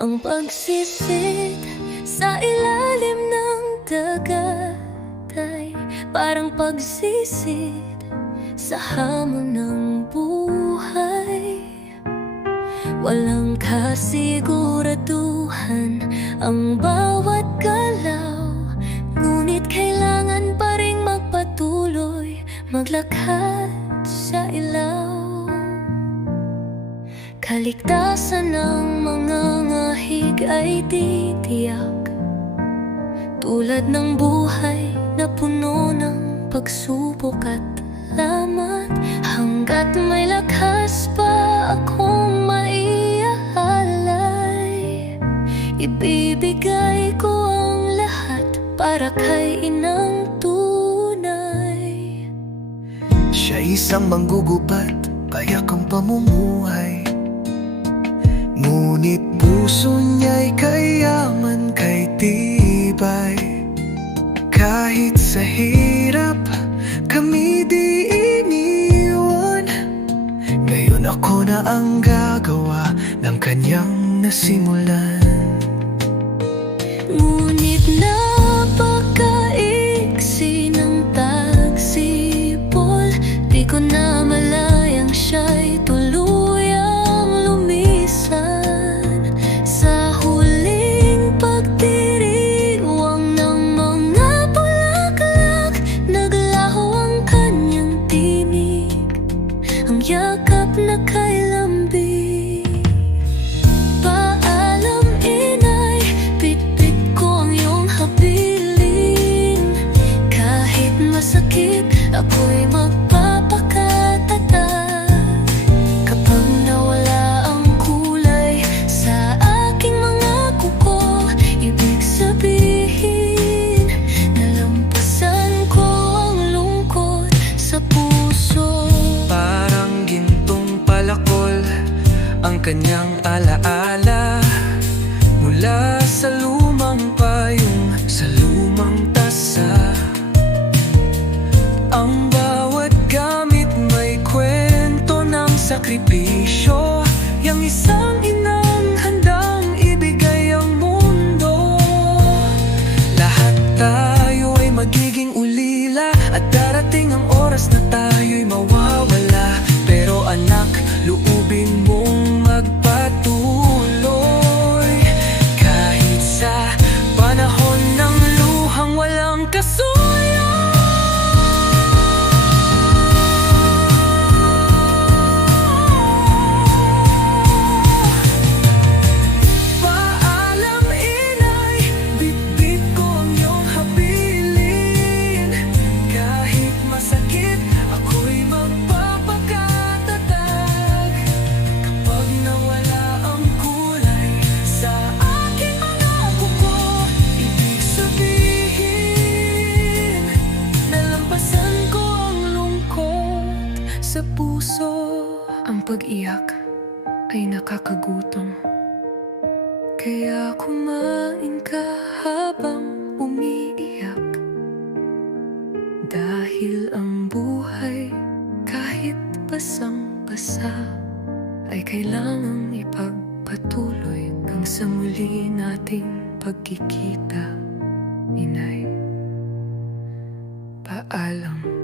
Ang pagsisid sa ilalim ng dagat ay parang pagsisid sa hamon ng buhay. Walang kasiguraduhan ang bawat galaw, ngunit kailangan pa ring magpatuloy, maglakad sa ilaw. Kaligtasan ng mga ngahig ay di tiyak, tulad ng buhay na puno ng pagsubok at lamat. Hanggat may lakas pa akong maiaalay, ibibigay ko ang lahat para kay inang tunay. Siya isang manggugubad, payak ang pamumuhay, ngunit puso niya'y kayaman, kay tibay. Kahit sa hirap, kami di iniwan. Ngayon ako na ang gagawa ng kanyang nasimulan. Ngunit napakaiksi ng tagsipol, di ko na malayang siya'y tuluyang lumisan. Sa huling pagdiriwang ng mga bulaklak, naglaho ang kanyang tinig, ang yakap na kay lambing. Paalam inay, bitbit ko ang iyong habilin. Kahit masakit, ako'y magpapakatatag. Kapag nawala ang kulay sa aking mga kuko, ibig sabihin nalampasan ko ang lungkot sa puso. Parang gintong palakol ang kanyang alaala, mula sa lumang payong, sa lumang tasa. Ang bawat gamit may kwento ng sakripisyo, yang isang inang handang ibigay ang mundo. Lahat tayo ay magiging ulila, at darating ang oras na tayo'y mawawala. Pero anak, luubin mong magpatuloy, kahit sa panahon ng luhang walang kasuyo. Paalam inay, bitbit ko ang iyong habilin. Kahit masakit, ako'y magpapakatatag. Kapag nawala ang kulay sa aking mga kuko, ibig sabihin nalampasan ko ang lungkot sa puso. Ang pag-iyak ay nakakagutom, Kaya kumain ka habang umiiyak, dahil ang buhay kahit basang-basa ay kailangang ipagpatuloy hanggang sa muli nating pagkikita. Inay, paalam.